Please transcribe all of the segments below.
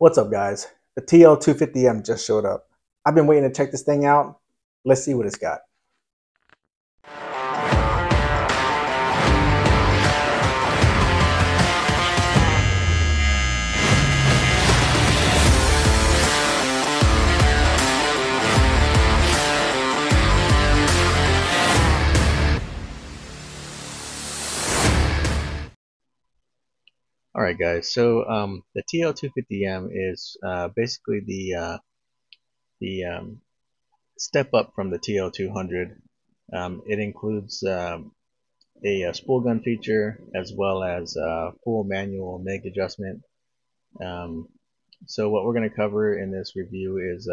What's up, guys? The TL-250M just showed up. I've been waiting to check this thing out. Let's see what it's got. Alright guys, so the TL-250M is basically the step up from the TL-200. It includes a spool gun feature as well as full manual MIG adjustment. So what we're going to cover in this review is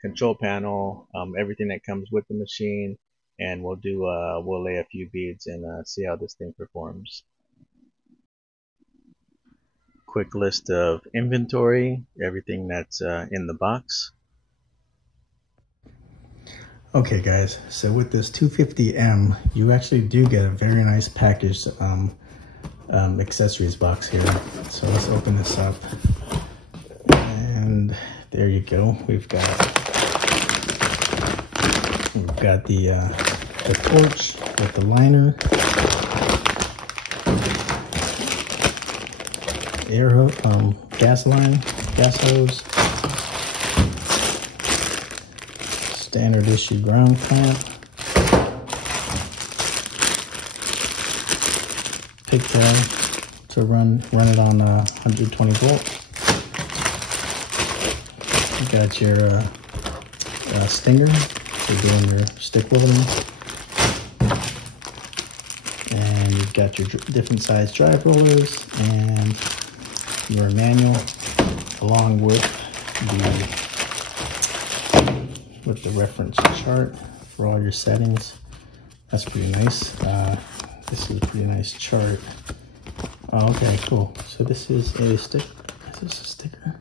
control panel, everything that comes with the machine, and we'll lay a few beads and see how this thing performs. Quick list of inventory, everything that's in the box. Okay guys, so with this 250M, you actually do get a very nice packaged accessories box here. So let's open this up. And there you go. We've got the torch with the liner, air hose, gas line, gas hose, standard issue ground clamp, pigtail to run it on 120 volt. You got your stinger for doing your stick welding, and you've got your different size drive rollers and your manual, along with the reference chart for all your settings. That's pretty nice. This is a pretty nice chart. Oh, okay, cool. So this is a stick. Is this a sticker?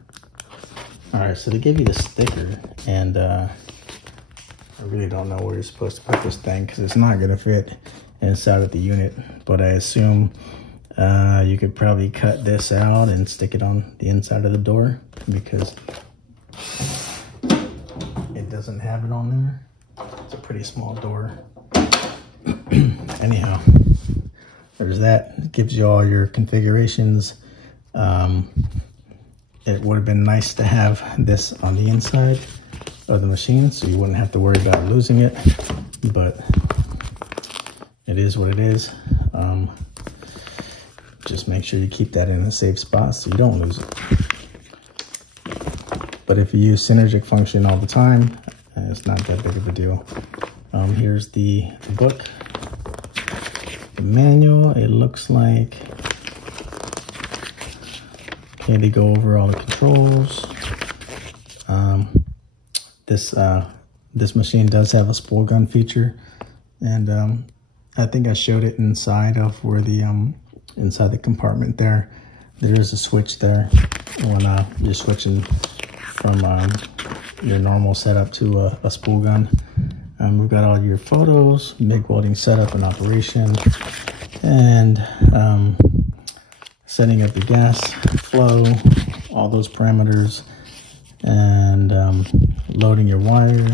All right, so they give you the sticker, and I really don't know where you're supposed to put this thing because it's not gonna fit inside of the unit. But I assume you could probably cut this out and stick it on the inside of the door because it doesn't have it on there. It's a pretty small door. Anyhow, there's that. It gives you all your configurations. It would have been nice to have this on the inside of the machine so you wouldn't have to worry about losing it, but it is what it is. Just make sure you keep that in a safe spot so you don't lose it. But if you use synergic function all the time, it's not that big of a deal. Here's the book, the manual. It looks like, okay, they go over all the controls. This machine does have a spool gun feature, and I think I showed it inside of where the inside the compartment there. There is a switch there when you're switching from your normal setup to a spool gun. We've got all your photos, MIG welding setup and operation, and setting up the gas flow, all those parameters, and loading your wire,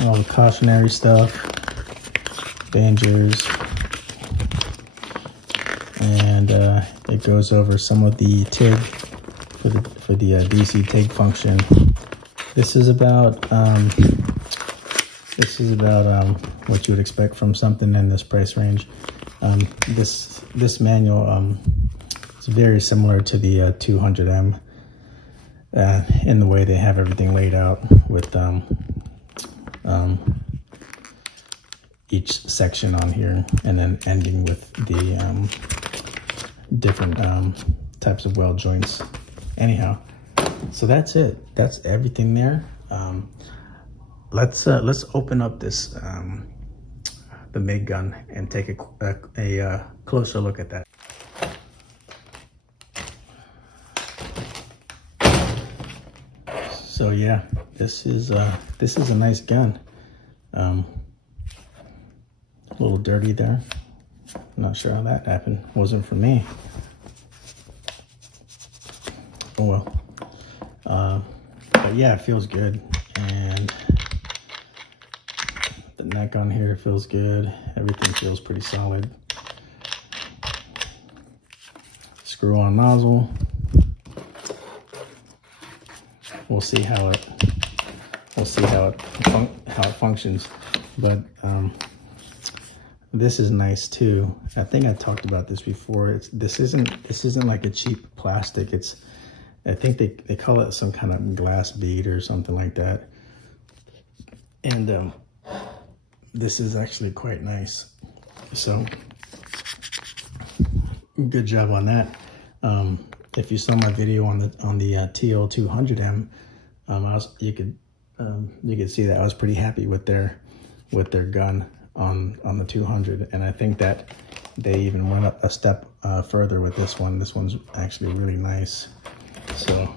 all the cautionary stuff, bangers, and it goes over some of the TIG for the DC TIG function. This is about what you would expect from something in this price range. This manual is very similar to the 200M in the way they have everything laid out with each section on here, and then ending with the different types of weld joints. Anyhow, so that's it. That's everything there. Let's open up this the MIG gun and take a closer look at that. So yeah, this is a nice gun. A little dirty there. Not sure how that happened. Wasn't for me. Oh well. But yeah, it feels good. And the neck on here feels good. Everything feels pretty solid. Screw on nozzle. We'll see how it functions. But this is nice too. I think I talked about this before. This isn't like a cheap plastic. I think they call it some kind of glass bead or something like that. And this is actually quite nice. So good job on that. If you saw my video on the TL-250M, you could see that I was pretty happy with their gun on the 200, and I think that they even went up a step further with this one. This one's actually really nice. So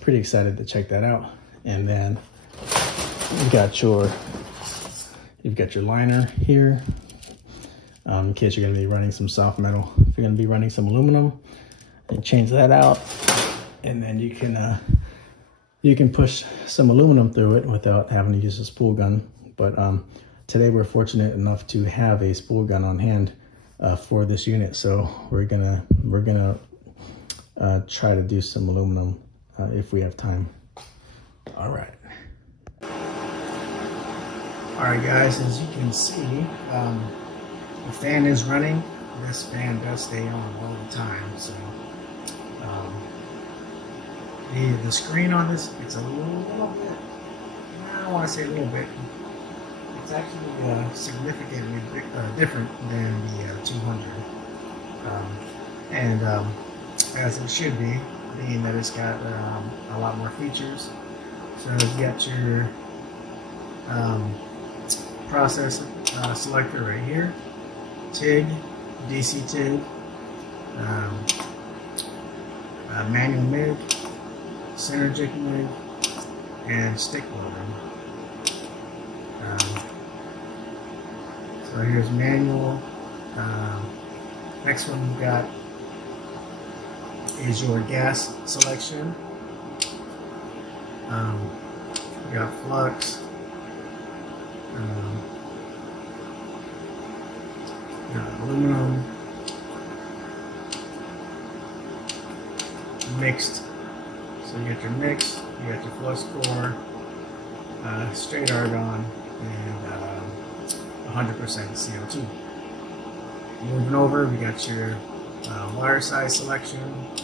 pretty excited to check that out. And then you've got your liner here, in case you're going to be running some soft metal. If you're going to be running some aluminum, you change that out, and then you can push some aluminum through it without having to use a spool gun. But today we're fortunate enough to have a spool gun on hand for this unit, so we're gonna try to do some aluminum if we have time. All right, guys, as you can see, the fan is running. This fan does stay on all the time, so the screen on this, it's a little bit, I don't want to say a little bit, it's actually significantly different than the 200, and as it should be, being that it's got a lot more features. So you got your process selector right here, TIG, DC TIG, manual MIG, synergic MIG, and stick welding. So here's manual. Next one we've got is your gas selection. We got flux, aluminum, mixed. So you got your mix, you got your flux core, straight argon, and 100% CO2. Moving over, we got your wire size selection,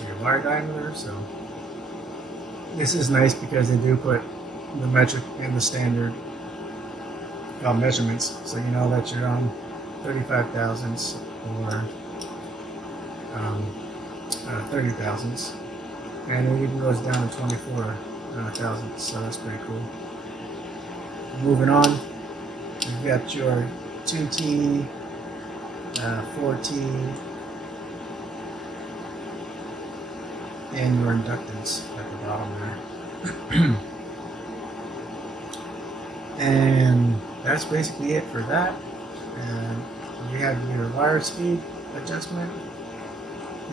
your wire diameter. So this is nice because they do put the metric and the standard measurements, so you know that you're on 35 thousandths or 30 thousandths, and it even goes down to 24 thousandths, so that's pretty cool. Moving on, you've got your 2T, 4T, and your inductance at the bottom there. And that's basically it for that. And you have your wire speed adjustment,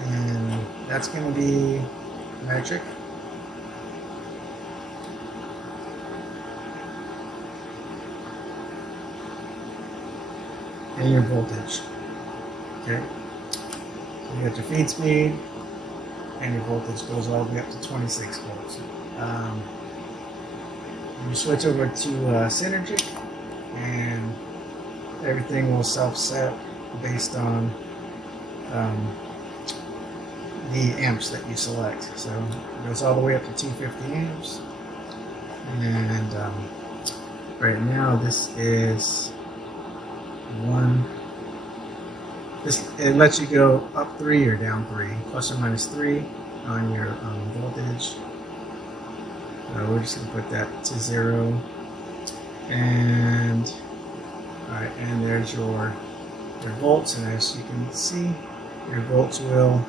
and that's going to be metric. And your voltage. Okay, so you got your feed speed, and your voltage goes all the way up to 26 volts. You switch over to Synergy, and everything will self-set based on the amps that you select. So it goes all the way up to 250 amps, and right now this is it lets you go up 3 or down 3, plus or minus 3 on your voltage. We're just going to put that to 0. And alright, and there's your volts, and as you can see, your volts will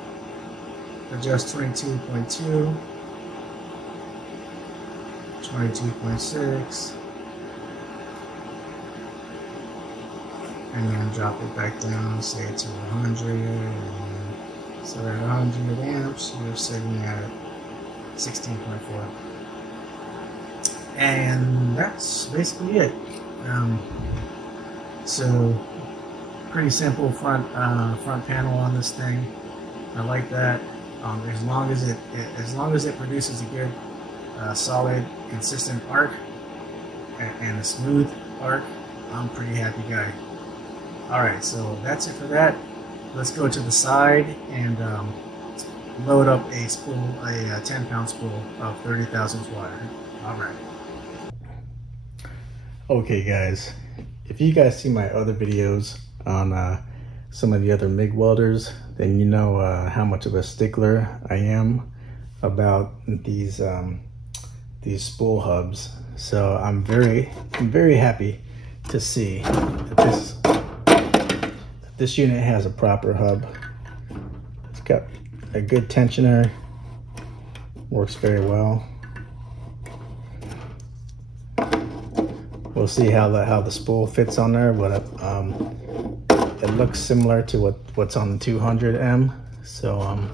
adjust 22.2, 22.6, and then drop it back down, say to 100, and So at 100 amps, you're sitting at 16.4. And that's basically it. So pretty simple front panel on this thing. I like that. As long as it produces a good, solid, consistent arc and a smooth arc, I'm a pretty happy guy. All right, so that's it for that. Let's go to the side and load up a spool, a 10-pound spool of 30 thousandths wire. All right. Okay, guys. If you guys see my other videos on some of the other MIG welders, then you know how much of a stickler I am about these spool hubs. So I'm very happy to see that this unit has a proper hub. It's got a good tensioner, works very well. We'll see how the spool fits on there, but it looks similar to what's on the 200M. So I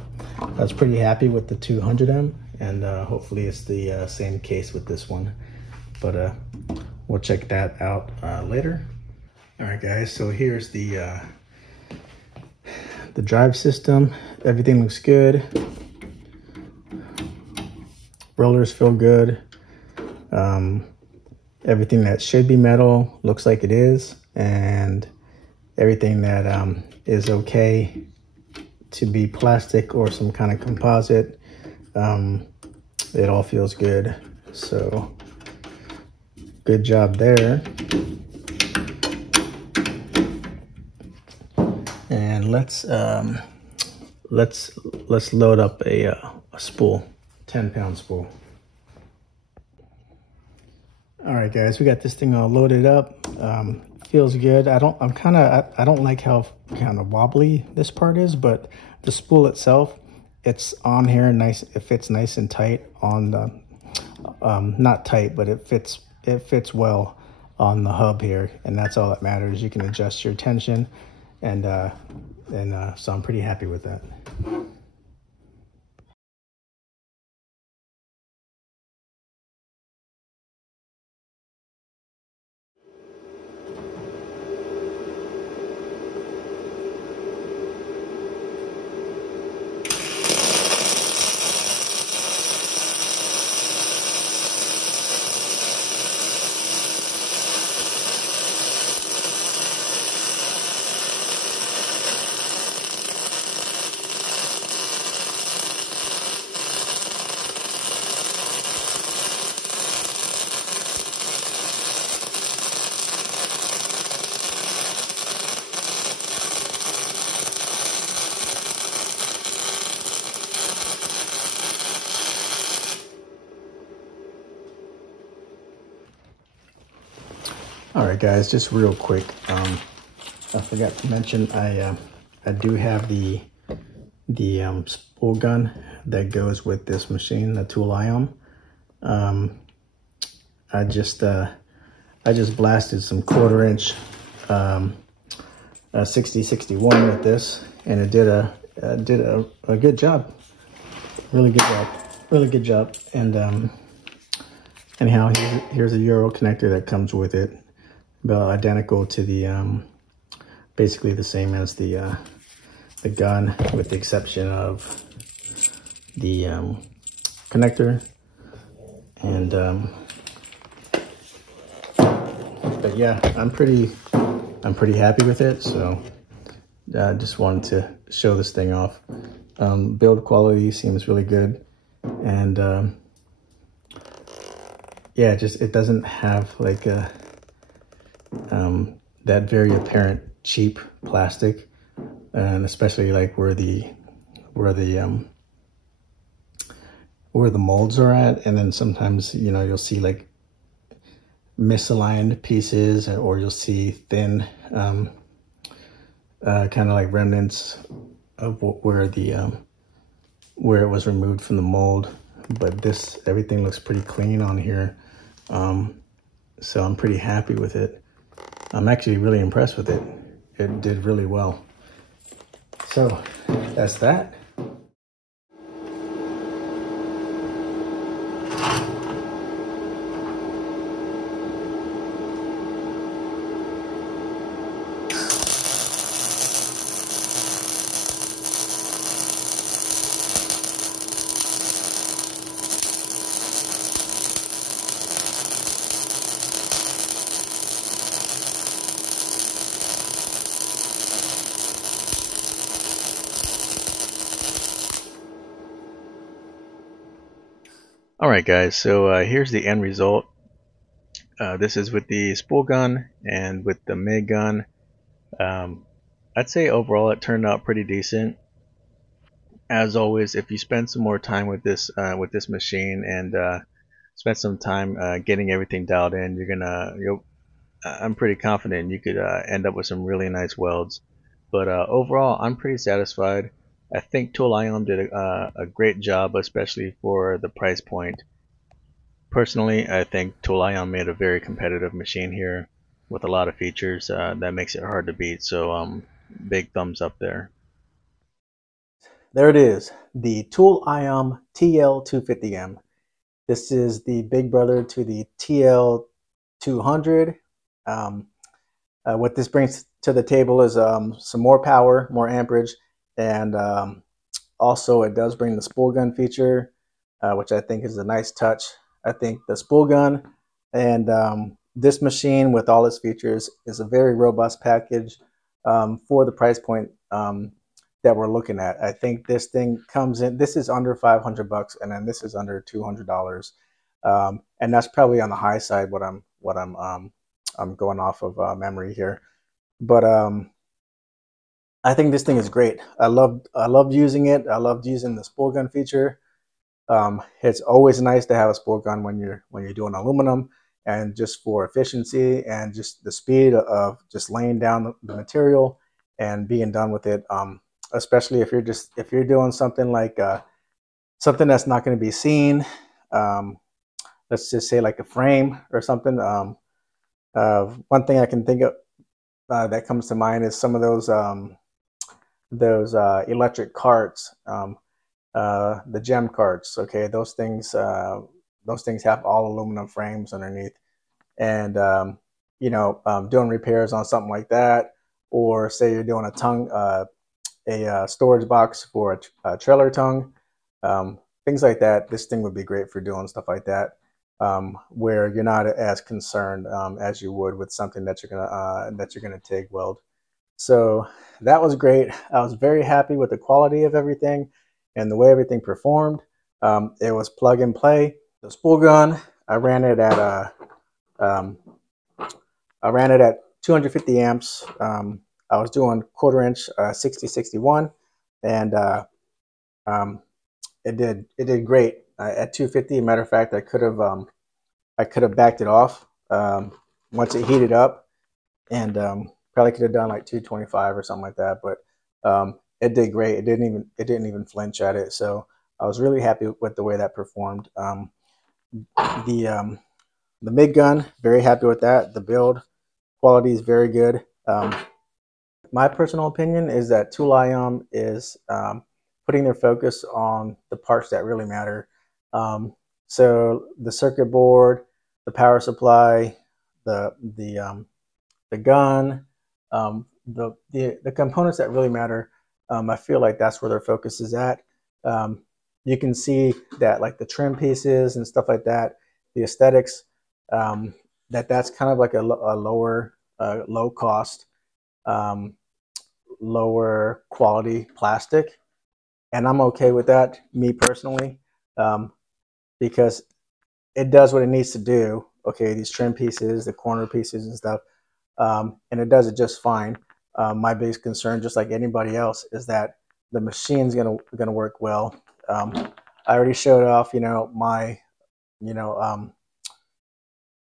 was pretty happy with the 200M, and hopefully it's the same case with this one. But we'll check that out later. All right, guys. So here's the drive system. Everything looks good. Rollers feel good. Everything that should be metal looks like it is, and everything that is okay to be plastic or some kind of composite, it all feels good. So good job there. And let's load up a spool, 10-pound spool. All right, guys, we got this thing all loaded up. Feels good. I don't like how kind of wobbly this part is, but the spool itself, it's on here nice. It fits nice and tight on the, not tight, but it fits well on the hub here, and that's all that matters. You can adjust your tension, and so I'm pretty happy with that. All right, guys, just real quick. I forgot to mention I do have the spool gun that goes with this machine, the Tooliom. I just blasted some 1/4-inch 6061 with this, and it did a good job. Really good job. And anyhow, here's a Euro connector that comes with it. About identical to the basically the same as the gun, with the exception of the connector. And but yeah, I'm pretty happy with it. So I just wanted to show this thing off. Build quality seems really good, and yeah, it doesn't have like a that very apparent cheap plastic, and especially like where the molds are at, and then sometimes, you know, you'll see like misaligned pieces, or you'll see thin kind of like remnants of where it was removed from the mold. But everything looks pretty clean on here, so I'm pretty happy with it. I'm actually really impressed with it. It did really well. So that's that. Alright guys, so here's the end result. This is with the spool gun and with the MIG gun. I'd say overall it turned out pretty decent. As always, if you spend some more time with this machine and spend some time getting everything dialed in, I'm pretty confident you could end up with some really nice welds. But overall, I'm pretty satisfied. I think Tooliom did a great job, especially for the price point. Personally, I think Tooliom made a very competitive machine here with a lot of features that makes it hard to beat. So big thumbs up there. There it is, the Tooliom TL-250M. This is the big brother to the TL-200. What this brings to the table is some more power, more amperage, and also it does bring the spool gun feature, which I think is a nice touch. I think the spool gun and this machine with all its features is a very robust package for the price point that we're looking at. I think this thing comes in, this is under 500 bucks, and then this is under $200. And that's probably on the high side what I'm going off of memory here. But I think this thing is great. I loved using it. I loved using the spool gun feature. It's always nice to have a spool gun when you're doing aluminum, and just for efficiency and just the speed of just laying down the material and being done with it. Especially if you're doing something like something that's not going to be seen. Let's just say like a frame or something. One thing I can think of that comes to mind is some of those electric carts, the gem carts. Okay, those things have all aluminum frames underneath, and doing repairs on something like that, or say you're doing a storage box for a trailer tongue, things like that. This thing would be great for doing stuff like that, where you're not as concerned as you would with something that you're gonna TIG weld. So that was great. I was very happy with the quality of everything and the way everything performed. It was plug and play. The spool gun, I ran it at 250 amps. I was doing 1/4 inch 6061, and it did great at 250. Matter of fact, I could have backed it off once it heated up, and probably could have done like 225 or something like that. But it did great. It didn't even flinch at it. So I was really happy with the way that performed. The MIG gun, very happy with that. The build quality is very good. My personal opinion is that Tooliom is putting their focus on the parts that really matter. So the circuit board, the power supply, the gun, the components that really matter. I feel like that's where their focus is at. You can see that, like the trim pieces and stuff like that, the aesthetics, that's kind of like a lower, low cost, lower quality plastic, and I'm okay with that, me personally, because it does what it needs to do. Okay, these trim pieces, the corner pieces and stuff, and it does it just fine. My biggest concern, just like anybody else, is that the machine's gonna work well. I already showed off, my,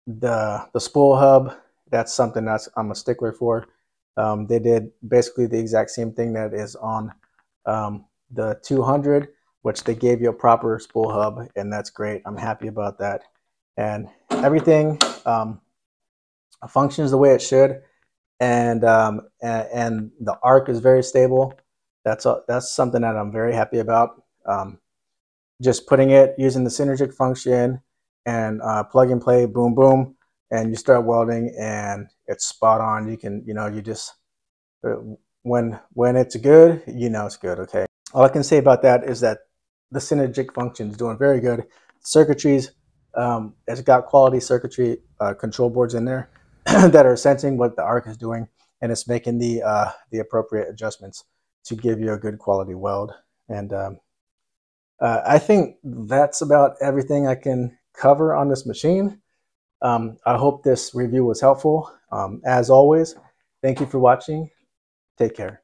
the spool hub. That's something I'm a stickler for. They did basically the exact same thing that is on the 200, which they gave you a proper spool hub, and that's great. I'm happy about that, and everything functions the way it should, and the arc is very stable. That's something that I'm very happy about. Just putting it, using the synergic function, and plug and play, boom boom, and you start welding, and it's spot on. You can, you just, when it's good, it's good. Okay, all I can say about that is that the synergic function is doing very good. Circuitries, it's got quality circuitry control boards in there that are sensing what the arc is doing, and it's making the appropriate adjustments to give you a good quality weld. And I think that's about everything I can cover on this machine. I hope this review was helpful. As always, thank you for watching. Take care.